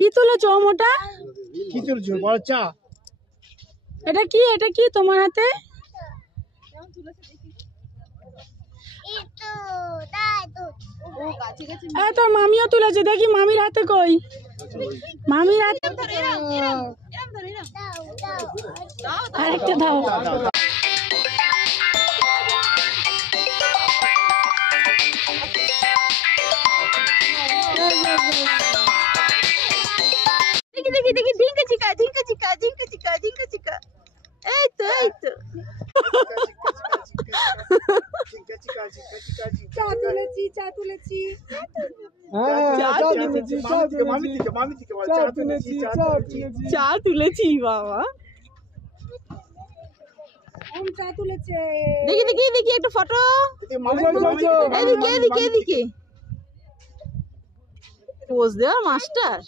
কি তুলেছো মোটা? কি তুলছো? বড় চা। এটা কি তোমার হাতে? তোর মামিও তুলেছে, দেখি মামির হাতে কই। মামির হাতে আরেকটা দাও। দেখি দেখি ঝিঙ্কা চিকা ঝিঙ্কা চিকা ঝিঙ্কা চিকা ঝিঙ্কা চিকা। এই তো চা তুলেছি চা তুলেছি চা তুলেছি বাবা। চা তুলেছে। দেখি দেখি দেখি একটা ফটো। এদিকে এদিকে এদিকে পোজ দেওয়া মাস্টার।